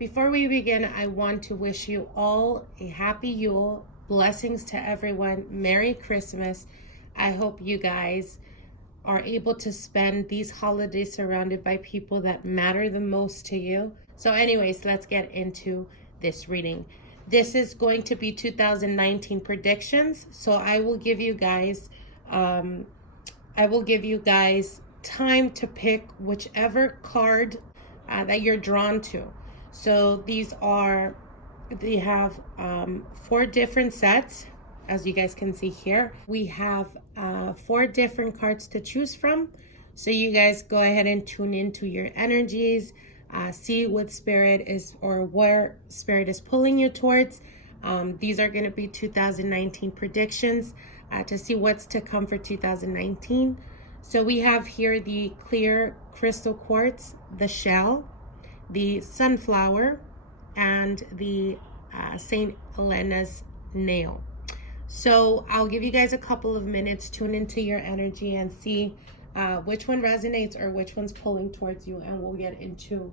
Before we begin, I want to wish you all a happy Yule, blessings to everyone, Merry Christmas. I hope you guys are able to spend these holidays surrounded by people that matter the most to you. So anyways, let's get into this reading. This is going to be 2019 predictions. So I will give you guys time to pick whichever card that you're drawn to. So they have 4 different sets, as you guys can see here. We have 4 different cards to choose from. So you guys go ahead and tune into your energies, see what spirit is or where spirit is pulling you towards. These are going to be 2019 predictions to see what's to come for 2019. So we have here the clear crystal quartz, the shell, the sunflower, and the St. Helena's nail. So I'll give you guys a couple of minutes, tune into your energy and see which one resonates or which one's pulling towards you, and we'll get into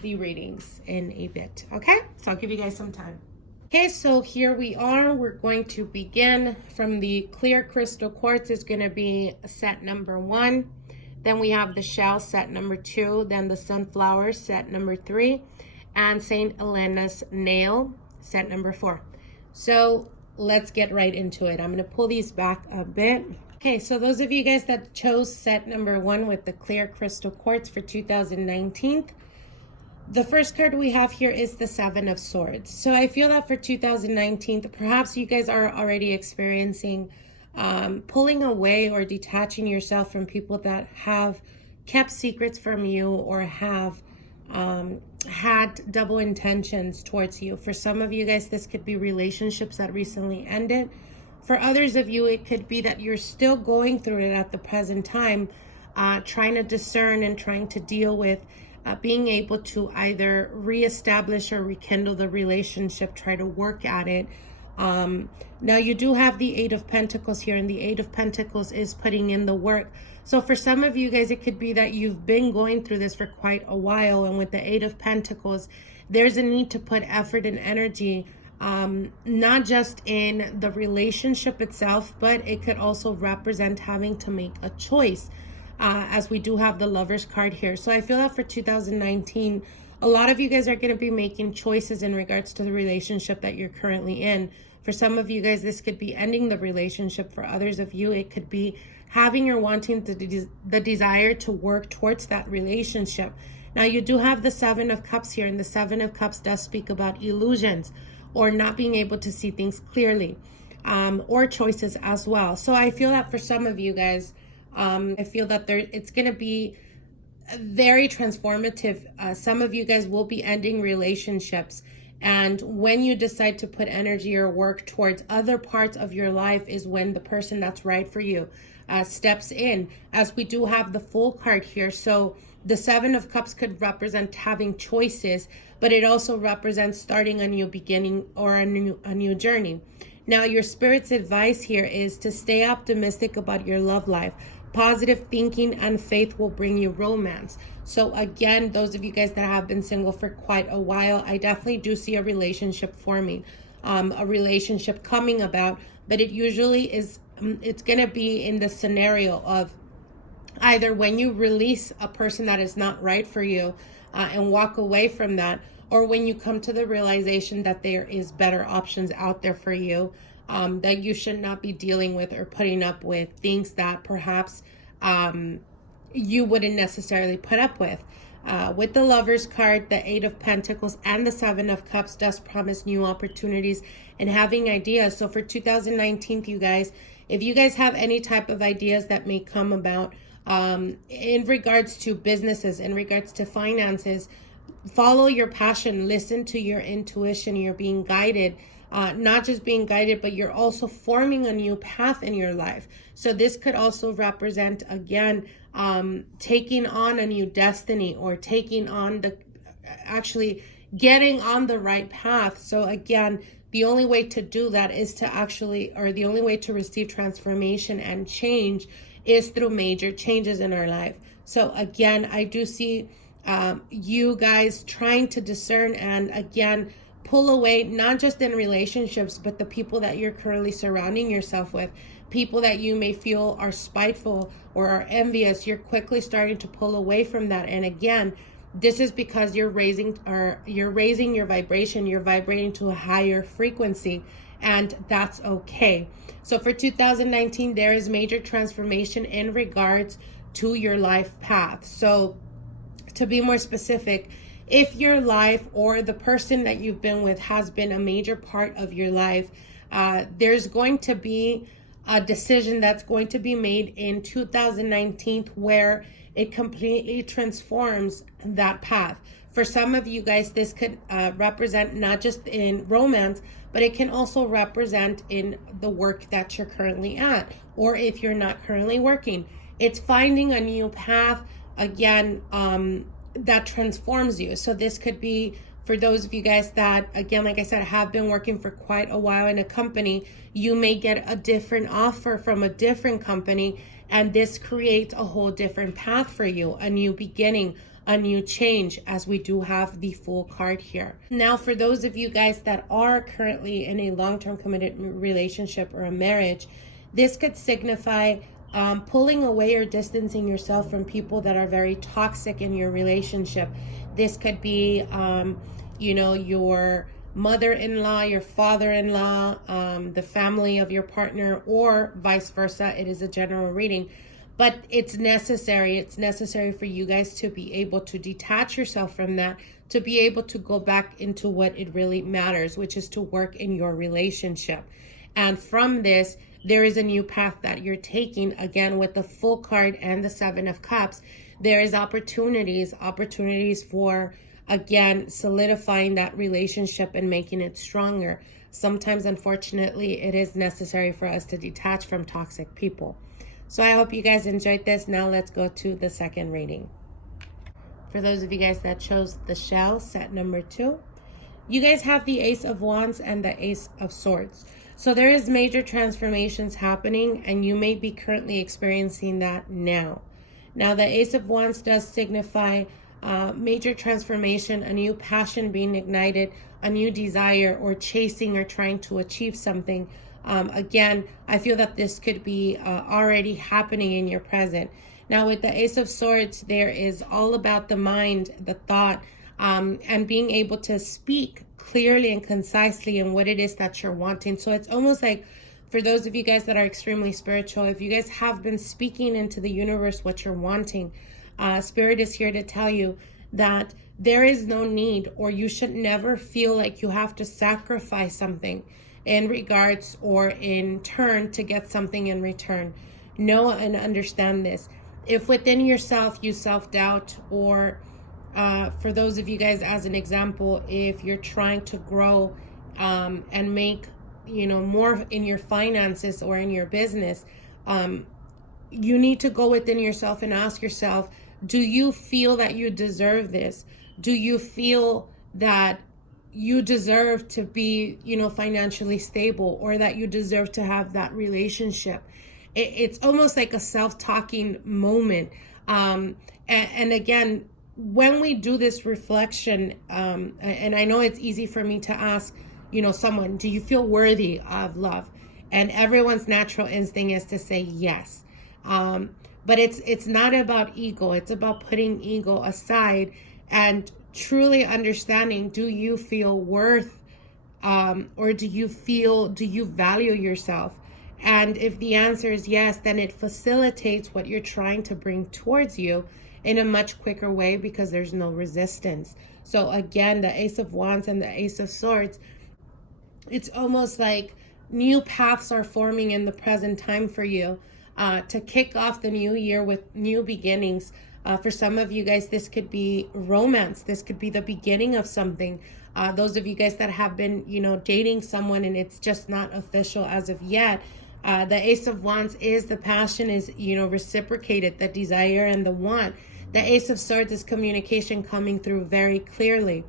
the readings in a bit. Okay, so I'll give you guys some time. Okay, so here we are. We're going to begin from the clear crystal quartz. Is going to be set number 1. Then we have the shell, set number 2. Then the sunflower, set number 3. And St. Helena's nail, set number 4. So let's get right into it. I'm going to pull these back a bit. Okay, so those of you guys that chose set number 1 with the clear crystal quartz for 2019, the first card we have here is the 7 of Swords. So I feel that for 2019, perhaps you guys are already experiencing pulling away or detaching yourself from people that have kept secrets from you or have had double intentions towards you. For some of you guys, this could be relationships that recently ended. For others of you, it could be that you're still going through it at the present time, trying to discern and trying to deal with being able to either reestablish or rekindle the relationship, try to work at it. Now you do have the 8 of Pentacles here, and the 8 of Pentacles is putting in the work. So for some of you guys, it could be that you've been going through this for quite a while, and with the 8 of Pentacles, there's a need to put effort and energy, not just in the relationship itself, but it could also represent having to make a choice, as we do have the Lovers card here. So I feel that for 2019, a lot of you guys are going to be making choices in regards to the relationship that you're currently in. For some of you guys, this could be ending the relationship. For others of you, it could be having or wanting the desire to work towards that relationship. Now, you do have the 7 of Cups here, and the 7 of Cups does speak about illusions or not being able to see things clearly, or choices as well. So I feel that for some of you guys, I feel that it's going to be very transformative. Some of you guys will be ending relationships, and when you decide to put energy or work towards other parts of your life is when the person that's right for you steps in, as we do have the Fool card here. So the 7 of Cups could represent having choices, but it also represents starting a new beginning or a new journey. Now, your spirit's advice here is to stay optimistic about your love life. Positive thinking and faith will bring you romance. So again, those of you guys that have been single for quite a while, I definitely do see a relationship forming, a relationship coming about, but it usually is, it's going to be in the scenario of either when you release a person that is not right for you and walk away from that, or when you come to the realization that there is better options out there for you, that you should not be dealing with or putting up with things that perhaps you wouldn't necessarily put up with. With the Lovers card, the 8 of Pentacles and the 7 of Cups does promise new opportunities and having ideas. So for 2019, you guys, if you guys have any type of ideas that may come about in regards to businesses, in regards to finances, follow your passion, listen to your intuition. You're being guided, not just being guided, but you're also forming a new path in your life. So this could also represent, again, taking on a new destiny, or taking on actually getting on the right path. So again, the only way to do that is to the only way to receive transformation and change is through major changes in our life. So again, I do see You guys trying to discern and again pull away, not just in relationships, but the people that you're currently surrounding yourself with, people that you may feel are spiteful or are envious. You're quickly starting to pull away from that. And again, this is because you're raising your vibration. You're vibrating to a higher frequency, and that's okay. So for 2019, there is major transformation in regards to your life path. So to be more specific, if your life or the person that you've been with has been a major part of your life, there's going to be a decision that's going to be made in 2019 where it completely transforms that path. For some of you guys, this could represent not just in romance, but it can also represent in the work that you're currently at, or if you're not currently working. It's finding a new path, again, that transforms you. So this could be for those of you guys that, again, like I said, have been working for quite a while in a company. You may get a different offer from a different company, and this creates a whole different path for you, a new beginning, a new change, as we do have the Fool card here. Now, for those of you guys that are currently in a long-term committed relationship or a marriage, this could signify pulling away or distancing yourself from people that are very toxic in your relationship. This could be, your mother-in-law, your father-in-law, the family of your partner, or vice versa. It is a general reading, but it's necessary. It's necessary for you guys to be able to detach yourself from that, to be able to go back into what it really matters, which is to work in your relationship. And from this, there is a new path that you're taking. Again, with the Fool card and the Seven of Cups, there is opportunities for, again, solidifying that relationship and making it stronger. Sometimes, unfortunately, it is necessary for us to detach from toxic people. So I hope you guys enjoyed this. Now let's go to the second reading. For those of you guys that chose the shell, set number 2, you guys have the Ace of Wands and the Ace of Swords. So there is major transformations happening, and you may be currently experiencing that now. Now, the Ace of Wands does signify major transformation, a new passion being ignited, a new desire, or chasing or trying to achieve something. Again, I feel that this could be already happening in your present. Now, with the Ace of Swords, there is all about the mind, the thought, and being able to speak clearly and concisely in what it is that you're wanting. So it's almost like, for those of you guys that are extremely spiritual, if you guys have been speaking into the universe what you're wanting, Spirit is here to tell you that there is no need, or you should never feel like you have to sacrifice something in regards or in turn to get something in return. Know and understand this. If within yourself you self-doubt, or for those of you guys, as an example, if you're trying to grow and make more in your finances or in your business, you need to go within yourself and ask yourself, do you feel that you deserve this? Do you feel that you deserve to be financially stable, or that you deserve to have that relationship? It's almost like a self-talking moment. And again, when we do this reflection, and I know it's easy for me to ask, someone, do you feel worthy of love? And everyone's natural instinct is to say yes. But it's not about ego. It's about putting ego aside and truly understanding, do you feel worth, or do you value yourself? And if the answer is yes, then it facilitates what you're trying to bring towards you in a much quicker way, because there's no resistance. So again, the Ace of Wands and the Ace of Swords, it's almost like new paths are forming in the present time for you to kick off the new year with new beginnings. For some of you guys, this could be romance. This could be the beginning of something. Those of you guys that have been, dating someone and it's just not official as of yet, the Ace of Wands is the passion is, reciprocated, the desire and the want. The Ace of Swords is communication coming through very clearly.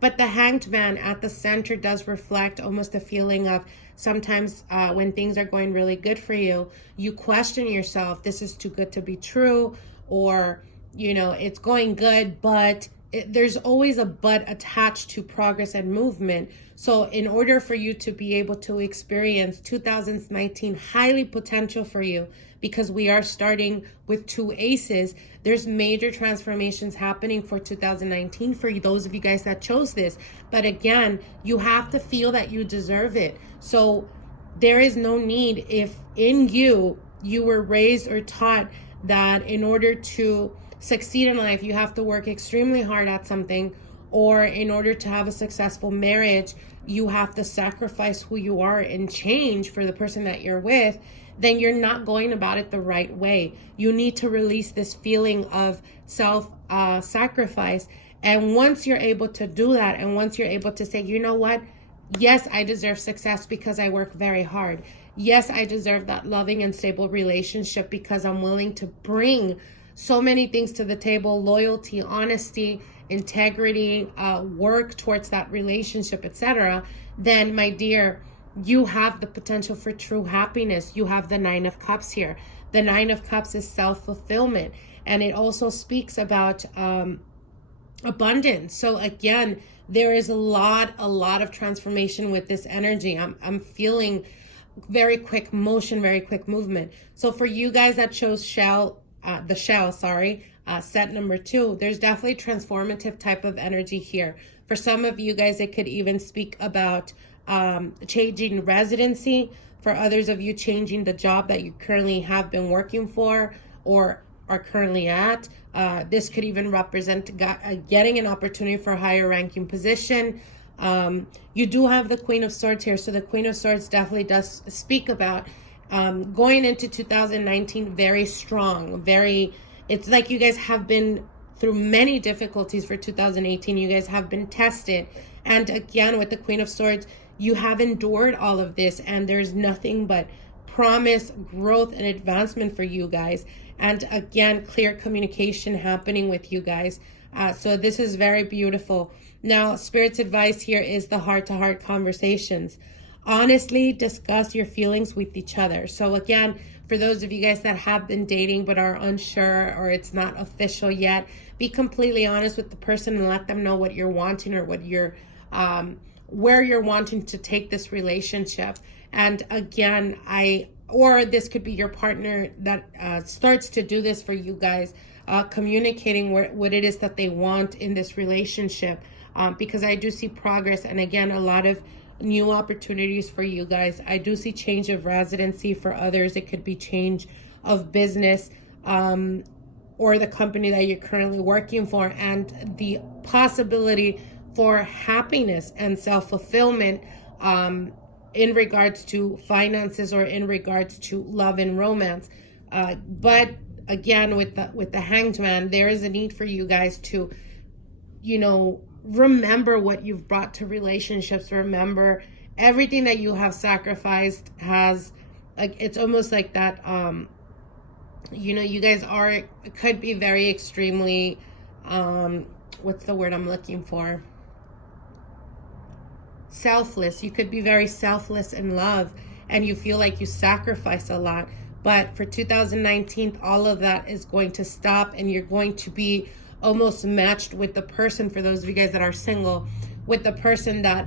But the Hanged Man at the center does reflect almost a feeling of sometimes when things are going really good for you, you question yourself, this is too good to be true, or it's going good, but there's always a but attached to progress and movement. So in order for you to be able to experience 2019 highly potential for you, because we are starting with 2 aces, there's major transformations happening for 2019 for those of you guys that chose this. But again, you have to feel that you deserve it. So there is no need, if in you were raised or taught that in order to succeed in life, you have to work extremely hard at something, or in order to have a successful marriage, you have to sacrifice who you are and change for the person that you're with, then you're not going about it the right way. You need to release this feeling of self-sacrifice. And once you're able to do that, and once you're able to say, you know what? Yes, I deserve success because I work very hard. Yes, I deserve that loving and stable relationship because I'm willing to bring so many things to the table: loyalty, honesty, integrity, work towards that relationship, etc. Then, my dear, you have the potential for true happiness. You have the 9 of Cups here. The 9 of Cups is self-fulfillment, and it also speaks about abundance. So again, there is a lot of transformation with this energy. I'm feeling very quick motion, very quick movement. So for you guys that chose set number 2, there's definitely transformative type of energy here. For some of you guys, it could even speak about changing residency. For others of you, changing the job that you currently have been working for or are currently at. This could even represent getting an opportunity for a higher ranking position. You do have the Queen of Swords here. So the Queen of Swords definitely does speak about going into 2019 very strong, it's like you guys have been through many difficulties for 2018. You guys have been tested. And again, with the Queen of Swords, you have endured all of this, and there's nothing but promise, growth, and advancement for you guys. And again, clear communication happening with you guys. So this is very beautiful. Now, Spirit's advice here is the heart-to-heart conversations. Honestly discuss your feelings with each other. So again, for those of you guys that have been dating but are unsure, or it's not official yet, be completely honest with the person and let them know what you're wanting, or what you're where you're wanting to take this relationship. And again, or this could be your partner that starts to do this for you guys, communicating what it is that they want in this relationship, because I do see progress, and again, a lot of new opportunities for you guys. I do see change of residency. For others, it could be change of business, or the company that you're currently working for, and the possibility for happiness and self-fulfillment in regards to finances, or in regards to love and romance. But again, with the Hanged Man, there is a need for you guys to, remember what you've brought to relationships. Remember everything that you have sacrificed has, like, it's almost like that, you guys could be very extremely, what's the word I'm looking for? Selfless. You could be very selfless in love, and you feel like you sacrifice a lot. But for 2019, all of that is going to stop, and you're going to be almost matched with the person, for those of you guys that are single, with the person that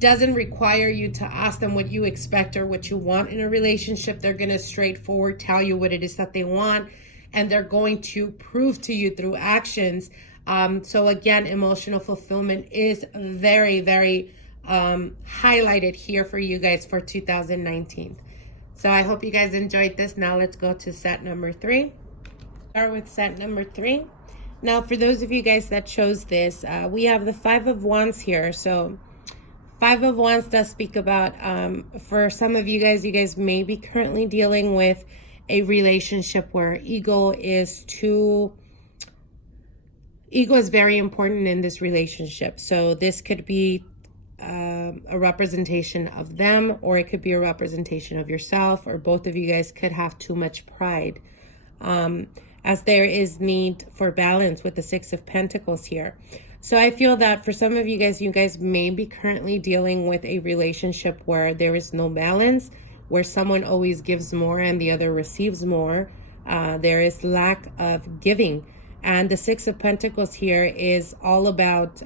doesn't require you to ask them what you expect or what you want in a relationship. They're going to straightforward tell you what it is that they want, and they're going to prove to you through actions. So again, emotional fulfillment is very, very highlighted here for you guys for 2019. So I hope you guys enjoyed this. Now let's go to set number 3. Start with set number 3. Now, for those of you guys that chose this, we have the 5 of Wands here. So 5 of Wands does speak about, for some of you guys may be currently dealing with a relationship where ego is very important in this relationship. So this could be a representation of them, or it could be a representation of yourself, or both of you guys could have too much pride, as there is need for balance with the 6 of Pentacles here. So I feel that for some of you guys may be currently dealing with a relationship where there is no balance, where someone always gives more and the other receives more. There is lack of giving. And the Six of Pentacles here is all about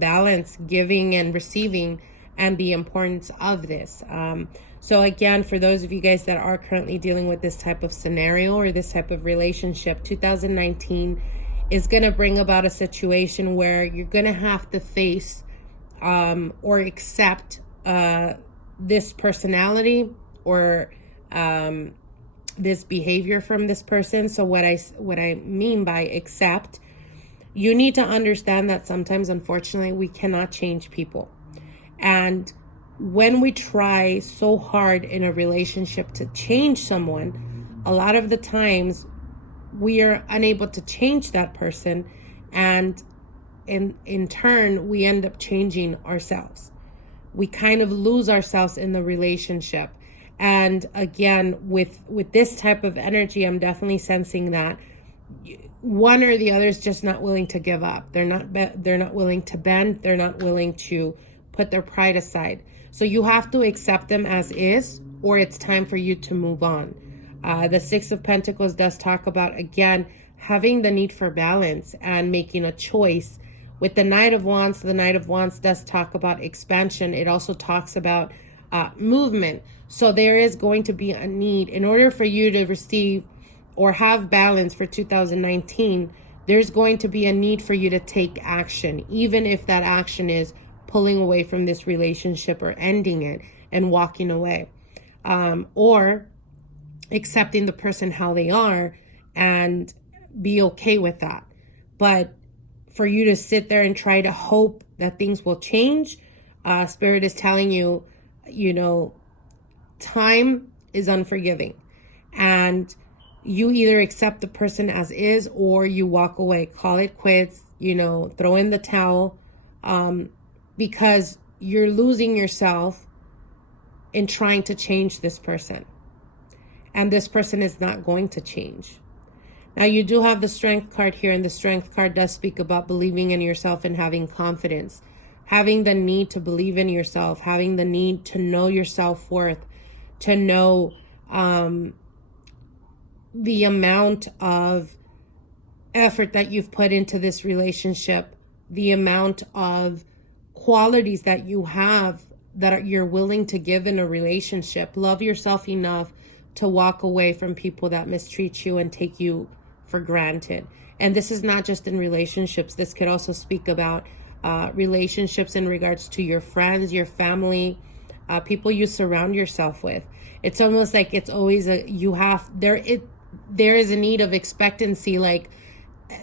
balance, giving and receiving, and the importance of this. So again, for those of you guys that are currently dealing with this type of scenario or this type of relationship, 2019 is going to bring about a situation where you're going to have to face or accept this personality or this behavior from this person. So what I mean by accept, you need to understand that sometimes, unfortunately, we cannot change people. And when we try so hard in a relationship to change someone, a lot of the times we are unable to change that person, and in turn we end up changing ourselves. We kind of lose ourselves in the relationship. And again, with this type of energy, I'm definitely sensing that one or the other is just not willing to give up. They're not willing to bend. They're not willing to put their pride aside. So you have to accept them as is, or it's time for you to move on. The Six of Pentacles does talk about, again, having the need for balance and making a choice. With the Knight of Wands does talk about expansion. It also talks about movement. So there is going to be a need in order for you to receive or have balance for 2019. There's going to be a need for you to take action, even if that action is pulling away from this relationship or ending it and walking away, or accepting the person how they are and be okay with that. But for you to sit there and try to hope that things will change, Spirit is telling you, time is unforgiving, and you either accept the person as is or you walk away, call it quits, throw in the towel, because you're losing yourself in trying to change this person. And this person is not going to change. Now, you do have the Strength card here, and the Strength card does speak about believing in yourself and having confidence, having the need to believe in yourself, having the need to know your self-worth, to know the amount of effort that you've put into this relationship, the amount of qualities that you have that you're willing to give in a relationship. Love yourself enough to walk away from people that mistreat you and take you for granted. And this is not just in relationships. This could also speak about relationships in regards to your friends, your family, people you surround yourself with. It's almost like it's always there is a need of expectancy. Like,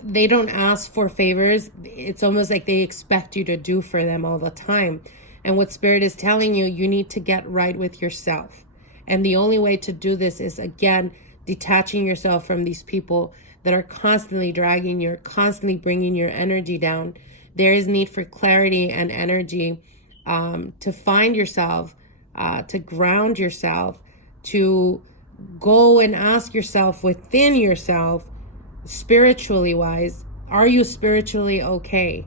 they don't ask for favors. It's almost like they expect you to do for them all the time. And what Spirit is telling you, you need to get right with yourself. And the only way to do this is, again, detaching yourself from these people that are constantly dragging you, constantly bringing your energy down. There is need for clarity and energy to find yourself, to ground yourself, to go and ask yourself within yourself, spiritually wise, are you spiritually okay?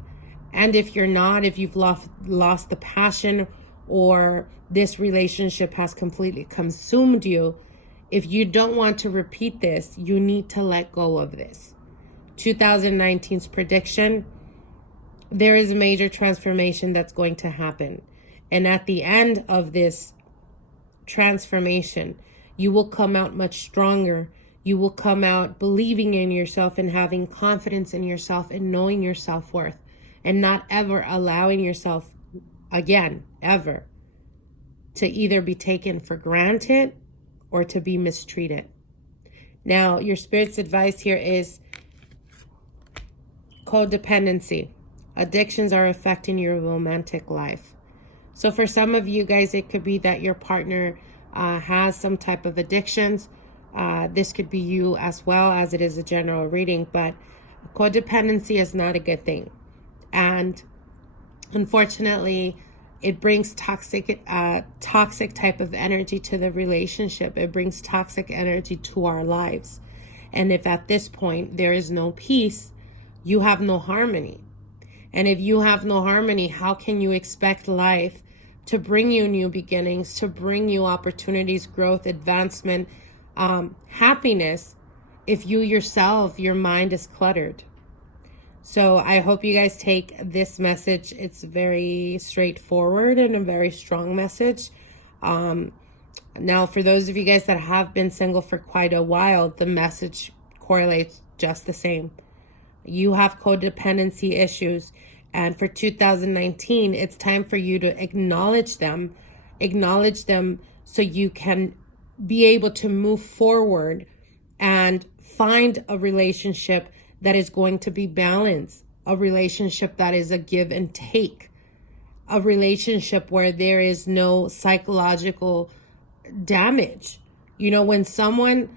And if you're not, if you've lost the passion, or this relationship has completely consumed you, if you don't want to repeat this, you need to let go of this. 2019's prediction, there is a major transformation that's going to happen. And at the end of this transformation, you will come out much stronger. You will come out believing in yourself and having confidence in yourself and knowing your self-worth, and not ever allowing yourself again, ever, to either be taken for granted or to be mistreated. Now, your Spirit's advice here is codependency. Addictions are affecting your romantic life. So for some of you guys, it could be that your partner has some type of addictions. This could be you as well, as it is a general reading, but codependency is not a good thing. And unfortunately, it brings toxic type of energy to the relationship. It brings toxic energy to our lives. And if at this point there is no peace, you have no harmony. And if you have no harmony, how can you expect life to bring you new beginnings, to bring you opportunities, growth, advancement, happiness, if you yourself, your mind is cluttered? So I hope you guys take this message. It's very straightforward and a very strong message. Now, for those of you guys that have been single for quite a while, the message correlates just the same. You have codependency issues. And for 2019, it's time for you to acknowledge them so you can be able to move forward and find a relationship that is going to be balanced, a relationship that is a give and take, a relationship where there is no psychological damage. You know, when someone,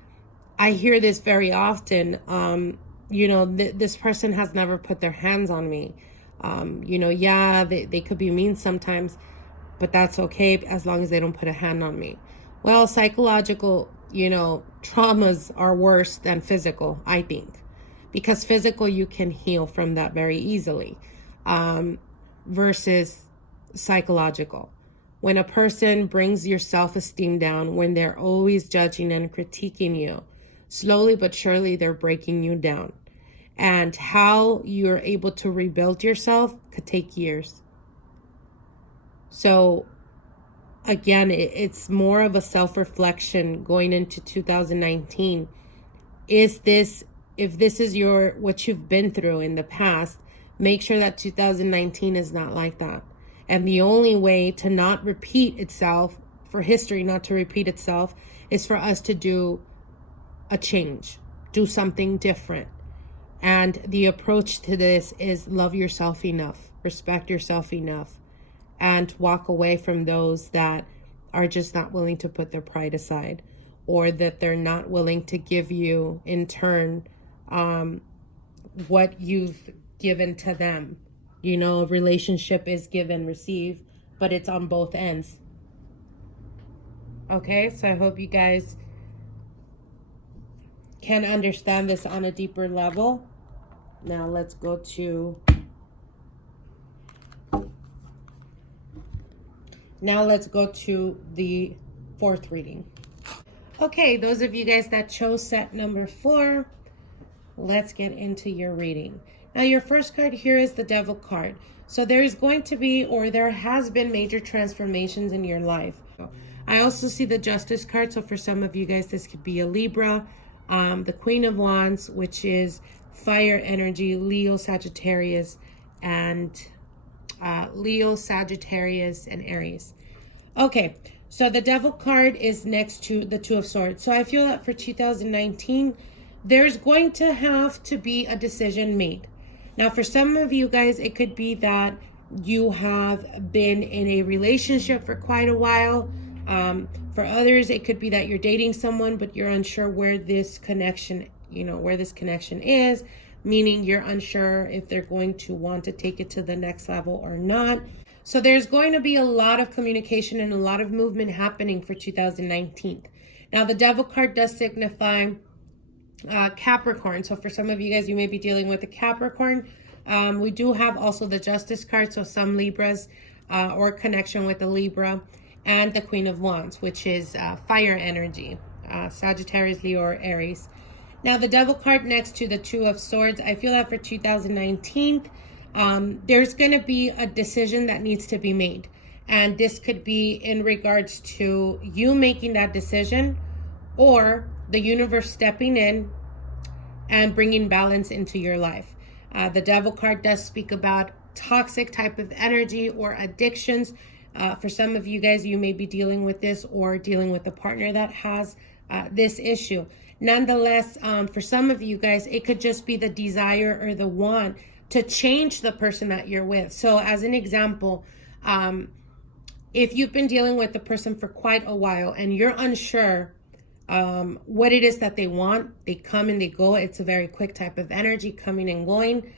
I hear this very often, this person has never put their hands on me. They could be mean sometimes, but that's okay as long as they don't put a hand on me. Well, psychological, traumas are worse than physical, I think, because physical, you can heal from that very easily, versus psychological. When a person brings your self-esteem down, when they're always judging and critiquing you, slowly but surely, they're breaking you down. And how you're able to rebuild yourself could take years. So again, it's more of a self-reflection going into 2019. If this is what you've been through in the past, make sure that 2019 is not like that. And the only way to not repeat itself, for history not to repeat itself, is for us to do a change, do something different. And the approach to this is love yourself enough, respect yourself enough, and walk away from those that are just not willing to put their pride aside, or that they're not willing to give you in turn what you've given to them. A relationship is give and receive, but it's on both ends. Okay, so I hope you guys can understand this on a deeper level. Now let's go to the fourth reading. Okay, those of you guys that chose set number 4, let's get into your reading. Now, your first card here is the Devil card. So there is going to be, or there has been, major transformations in your life. I also see the Justice card. So for some of you guys, this could be a Libra. The Queen of Wands, which is fire energy, Leo, Sagittarius, and Aries. Okay, so the Devil card is next to the Two of Swords. So I feel that for 2019, there's going to have to be a decision made. Now, for some of you guys, it could be that you have been in a relationship for quite a while. For others, it could be that you're dating someone, but you're unsure where this connection is, meaning you're unsure if they're going to want to take it to the next level or not. So there's going to be a lot of communication and a lot of movement happening for 2019. Now, the Devil card does signify Capricorn. So for some of you guys, you may be dealing with a Capricorn. We do have also the Justice card, so some Libras or connection with the Libra, and the Queen of Wands, which is fire energy, Sagittarius, Leo, or Aries. Now, the Devil card next to the Two of Swords, I feel that for 2019, there's going to be a decision that needs to be made. And this could be in regards to you making that decision, or the universe stepping in and bringing balance into your life. The Devil card does speak about toxic type of energy or addictions. For some of you guys, you may be dealing with this or dealing with a partner that has this issue. Nonetheless, for some of you guys, it could just be the desire or the want to change the person that you're with. So as an example, if you've been dealing with the person for quite a while and you're unsure what it is that they want, they come and they go. It's a very quick type of energy, coming and going.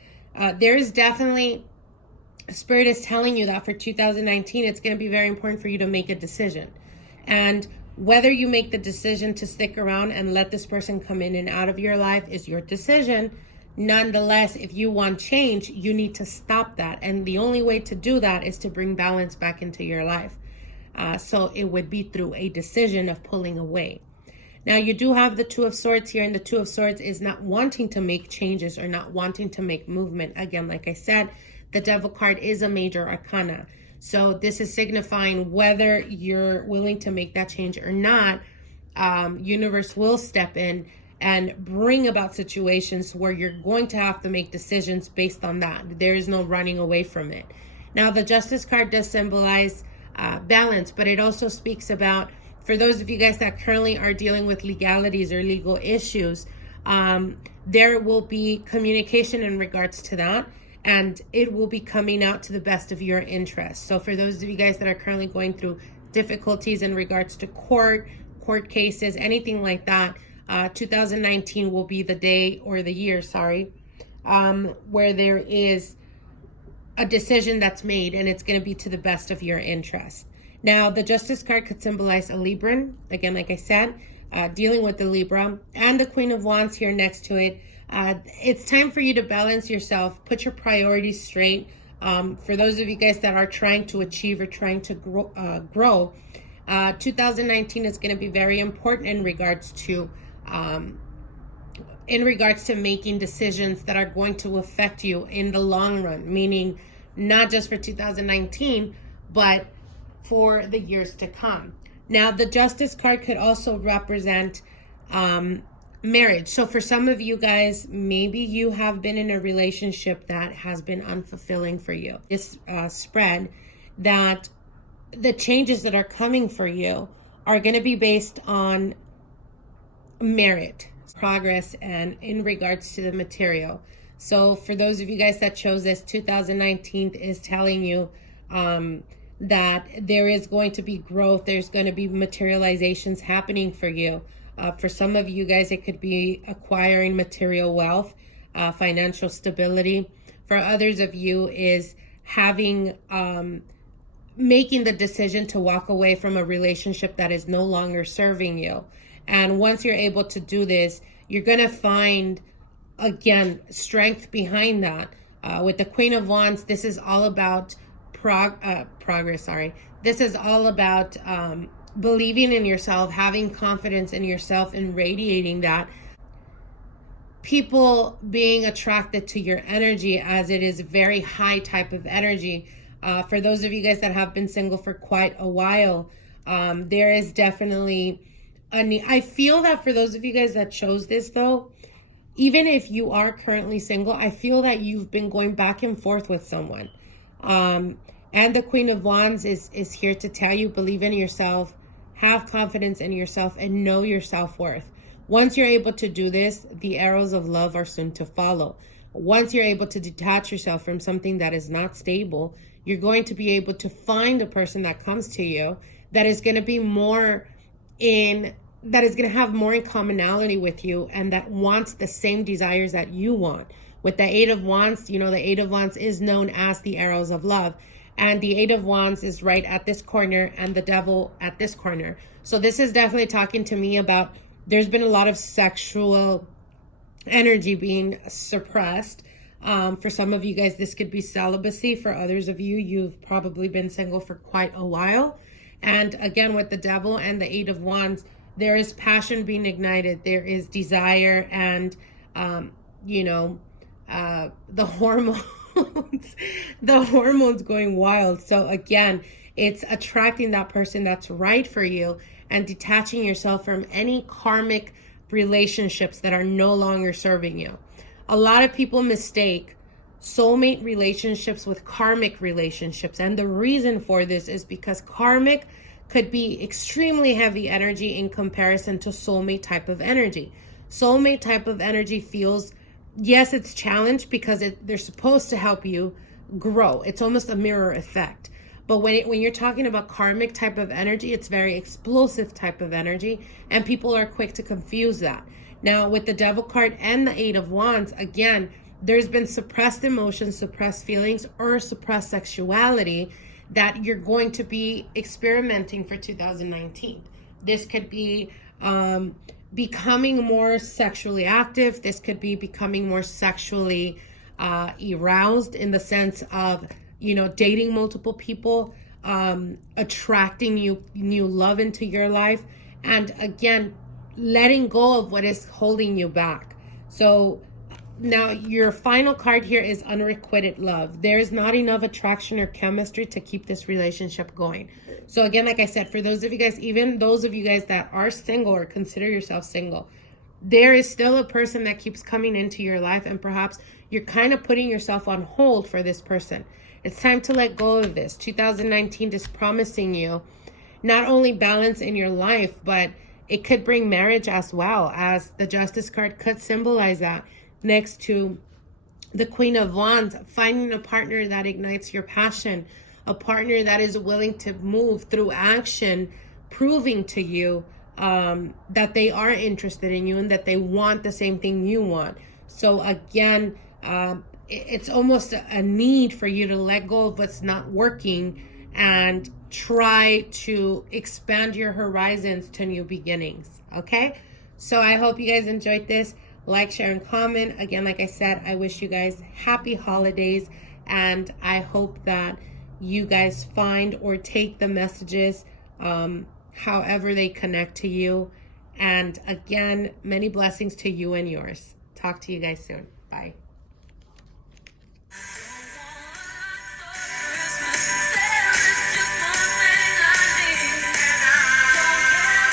There is definitely, Spirit is telling you that for 2019, it's going to be very important for you to make a decision. And whether you make the decision to stick around and let this person come in and out of your life is your decision. Nonetheless, if you want change, you need to stop that. And the only way to do that is to bring balance back into your life. So it would be through a decision of pulling away. Now, you do have the Two of Swords here, and the Two of Swords is not wanting to make changes or not wanting to make movement. Again, like I said, the Devil card is a major arcana. So this is signifying whether you're willing to make that change or not. Universe will step in and bring about situations where you're going to have to make decisions based on that. There is no running away from it. Now, the Justice card does symbolize balance, but it also speaks about, for those of you guys that currently are dealing with legalities or legal issues, there will be communication in regards to that, and it will be coming out to the best of your interest. So for those of you guys that are currently going through difficulties in regards to court cases, anything like that, 2019 will be the day, or the year, where there is a decision that's made, and it's going to be to the best of your interest. Now, the Justice card could symbolize a Libran. Again, like I said, dealing with the Libra, and the Queen of Wands here next to it. It's time for you to balance yourself, put your priorities straight. For those of you guys that are trying to achieve or trying to grow, 2019 is going to be very important in regards to making decisions that are going to affect you in the long run, meaning not just for 2019, but for the years to come. Now, the Justice card could also represent marriage. So for some of you guys, maybe you have been in a relationship that has been unfulfilling for you. This spread that the changes that are coming for you are going to be based on merit, progress, and in regards to the material. So for those of you guys that chose this, 2019 is telling you that there is going to be growth. There's going to be materializations happening for you. For some of you guys, it could be acquiring material wealth, financial stability. For others of you, is having making the decision to walk away from a relationship that is no longer serving you. And once you're able to do this, you're going to find, again, strength behind that. With the Queen of Wands, this is all about progress. This is all about believing in yourself, having confidence in yourself, and radiating that. People being attracted to your energy, as it is a very high type of energy. For those of you guys that have been single for quite a while, there is definitely a need. I feel that for those of you guys that chose this, though, even if you are currently single, I feel that you've been going back and forth with someone. And the Queen of Wands is here to tell you, believe in yourself, have confidence in yourself, and know your self-worth. Once you're able to do this, the arrows of love are soon to follow. Once you're able to detach yourself from something that is not stable, you're going to be able to find a person that comes to you that is going to be that is going to have more in commonality with you, and that wants the same desires that you want. With the Eight of Wands, the Eight of Wands is known as the arrows of love. And the Eight of Wands is right at this corner, and the Devil at this corner. So this is definitely talking to me about, there's been a lot of sexual energy being suppressed. For some of you guys, this could be celibacy. For others of you, you've probably been single for quite a while. And again, with the Devil and the Eight of Wands, there is passion being ignited. There is desire, and, the hormones. The hormones going wild. So again, it's attracting that person that's right for you and detaching yourself from any karmic relationships that are no longer serving you. A lot of people mistake soulmate relationships with karmic relationships, and the reason for this is because karmic could be extremely heavy energy in comparison to soulmate type of energy. Soulmate type of energy feels, yes, it's challenged because they're supposed to help you grow. It's almost a mirror effect. But when you're talking about karmic type of energy, it's very explosive type of energy, and people are quick to confuse that. Now, with the Devil card and the Eight of Wands, again, there's been suppressed emotions, suppressed feelings, or suppressed sexuality that you're going to be experimenting for 2019. This could be becoming more sexually active. This could be becoming more sexually aroused, in the sense of, dating multiple people, attracting new love into your life. And again, letting go of what is holding you back. So now your final card here is unrequited love. There's not enough attraction or chemistry to keep this relationship going. So again, like I said, for those of you guys, even those of you guys that are single or consider yourself single, there is still a person that keeps coming into your life, and perhaps you're kind of putting yourself on hold for this person. It's time to let go of this. 2019 is promising you not only balance in your life, but it could bring marriage as well, as the Justice card could symbolize that, next to the Queen of Wands, finding a partner that ignites your passion, a partner that is willing to move through action, proving to you that they are interested in you and that they want the same thing you want. So again, it's almost a need for you to let go of what's not working and try to expand your horizons to new beginnings. Okay, so I hope you guys enjoyed this. Like, share, and comment. Again, like I said, I wish you guys happy holidays, and I hope that you guys find or take the messages however they connect to you. And again, many blessings to you and yours. Talk to you guys soon. Bye.